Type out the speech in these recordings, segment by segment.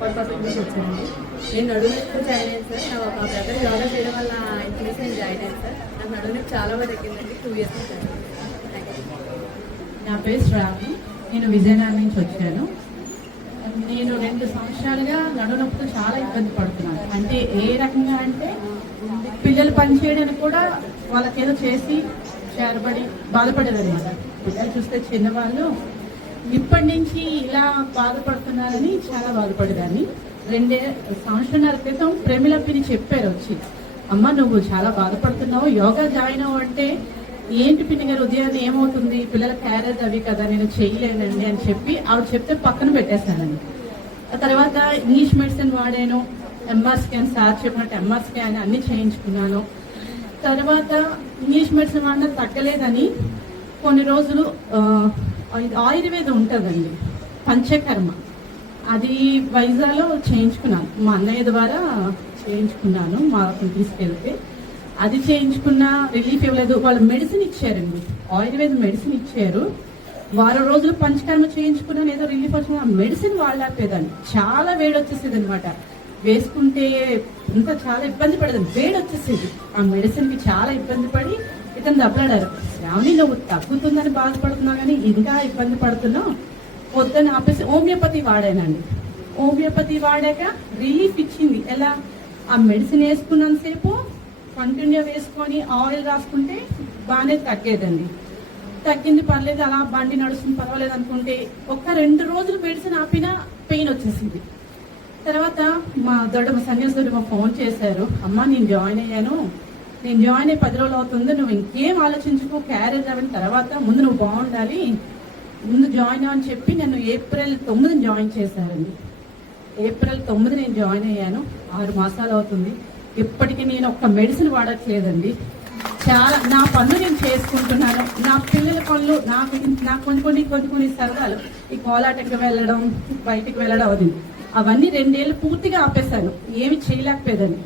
కొత్తపేట నుంచి వచ్చానండి నేను నడుము నొప్పి జాయిన్ అయ్యాను సార్ నా ఒక బ్రదర్ యోగా చేయడం వల్ల చూసి నేను జాయిన్ అయ్యాను సార్ నాకు నడుము నొప్పి చాలా బాగా తగ్గిందండి టూ ఇయర్స్ సార్ నా పేరు శ్రావణి నేను విజయనగరం నుంచి వచ్చాను నేను రెండు సంవత్సరాలుగా నడునొప్పితో చాలా ఇబ్బంది పడుతున్నాను అంటే ఏ రకంగా అంటే పిల్లలు పనిచేయడానికి కూడా వాళ్ళకేదో చేసి చేరబడి బాధపడేదన్నమాట పిల్లలు చూస్తే చిన్నవాళ్ళు ఇప్పటి నుంచి ఇలా బాధపడుతున్నారని చాలా బాధపడేదాన్ని. రెండే సంవత్సరాల క్రితం ప్రేమిలప్పిని చెప్పారు వచ్చి అమ్మ నువ్వు చాలా బాధపడుతున్నావు యోగా జాయిన్ అవ్వు అంటే ఏంటి పిన్ని గారు ఉదయాన్నే ఏమవుతుంది? పిల్లల క్యారేజ్ అవి కదా నేను చేయలేనండి అని చెప్పి ఆవిడ చెప్తే పక్కన పెట్టేశానండి తర్వాత ఇంగ్లీష్ మెడిసిన్ వాడాను ఎంఆర్ స్కాన్ సార్ చెప్పినట్టు ఎంఆర్ స్కాన్ అన్ని చేయించుకున్నాను. తర్వాత ఇంగ్లీష్ మెడిసిన్ వాడిన తగ్గలేదని కొన్ని రోజులు ఇది ఆయుర్వేదం ఉంటుందండి. పంచకర్మ. అది వైజాగ్లో చేయించుకున్నాను. మా అన్నయ్య ద్వారా చేయించుకున్నాను మా తీసుకెళ్తే. అది చేయించుకున్న రిలీఫ్ ఇవ్వలేదు. వాళ్ళు మెడిసిన్ ఇచ్చారండి. ఆయుర్వేద మెడిసిన్ ఇచ్చారు. వారం రోజులు పంచకర్మ చేయించుకున్నాను ఏదో రిలీఫ్ వచ్చిన మెడిసిన్ వాడలేకపోయేదాన్ని. చాలా వేడి వచ్చేసేది అనమాట వేసుకుంటే ఇంకా చాలా ఇబ్బంది పడేది వేడి వచ్చేసేది ఆ మెడిసిన్కి చాలా ఇబ్బంది పడి ఇతను దెబ్బలాడారు శ్రావణి నువ్వు తగ్గుతుందని బాధపడుతున్నావు కానీ ఇంకా ఇబ్బంది పడుతున్నావు వద్దని ఆపేసి హోమియోపతి వాడానండి. హోమియోపతి వాడాక రిలీఫ్ ఇచ్చింది. ఎలా? ఆ మెడిసిన్ వేసుకున్నంతసేపు కంటిన్యూ వేసుకొని ఆయిల్ రాసుకుంటే బాగానే తగ్గేదండి. తగ్గింది పర్లేదు అలా బండి నడుస్తుంది పర్వాలేదు అనుకుంటే ఒక్క రెండు రోజులు మెడిసిన్ ఆపినా పెయిన్ వచ్చేసింది. తర్వాత మా దొడ్డ మా సన్యాసుడు మా ఫోన్ చేశారు. అమ్మ నేను జాయిన్ అయ్యాను. నేను జాయిన్ అయ్యి పది రోజులు అవుతుంది నువ్వు ఇంకేం ఆలోచించుకో క్యారేజ్ అయిన తర్వాత ముందు నువ్వు బాగుండాలి. ముందు జాయిన్ అని చెప్పి నన్ను ఏప్రిల్ తొమ్మిదిని జాయిన్ చేశారండి. ఏప్రిల్ తొమ్మిది నేను జాయిన్ అయ్యాను. ఆరు మాసాలు అవుతుంది. ఇప్పటికీ నేను ఒక్క మెడిసిన్ వాడట్లేదండి. చాలా నా పనులు నేను చేసుకుంటున్నాను. నా పిల్లల పనులు నాకు నాకు కొన్ని కొన్ని కొన్ని కొన్ని సరదాలు. ఈ కోలాటకి వెళ్ళడం బయటికి వెళ్ళడం అది అవన్నీ రెండేళ్ళు పూర్తిగా ఆపేశాను. ఏమి చేయలేకపోయేదాన్ని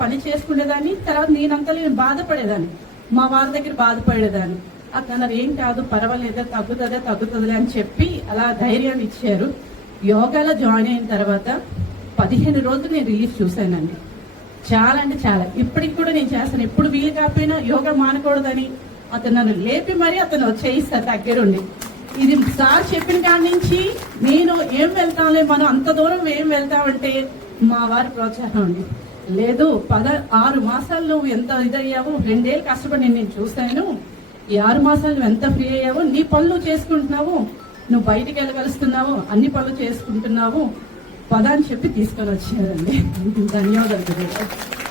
పని చేసుకునేదాన్ని తర్వాత నేనంతా నేను బాధపడేదాన్ని. మా వారి దగ్గర బాధపడేదాన్ని. అతను ఏం కాదు పర్వాలేదా తగ్గుతుందా తగ్గుతుందిలే అని చెప్పి అలా ధైర్యాన్ని ఇచ్చారు. యోగాలో జాయిన్ అయిన తర్వాత పదిహేను రోజులు నేను రిలీఫ్ చూశానండి. చాలా అంటే చాలా. ఇప్పటికి కూడా నేను చేస్తాను. ఎప్పుడు వీలు కాకపోయినా యోగా మానకూడదని అతను నన్ను లేపి మరీ అతను చేయిస్తారు దగ్గరుండి. ఇది సార్ చెప్పిన కాడి నుంచి నేను ఏం వెళ్తాంలే మనం అంత దూరం ఏం వెళ్తామంటే మా వారి ప్రోత్సాహం అండి. లేదు పద ఆరు మాసాలు నువ్వు ఎంత ఇదయ్యావు రెండేళ్ళు కష్టపడి నేను చూశాను. ఈ ఆరు మాసాలు నువ్వు ఎంత ఫ్రీ అయ్యావు నీ పనులు చేసుకుంటున్నావు. నువ్వు బయటికి వెళ్ళగలుస్తున్నావు అన్ని పనులు చేసుకుంటున్నావు. పద అని చెప్పి తీసుకొని వచ్చారండి. ధన్యవాదాలు.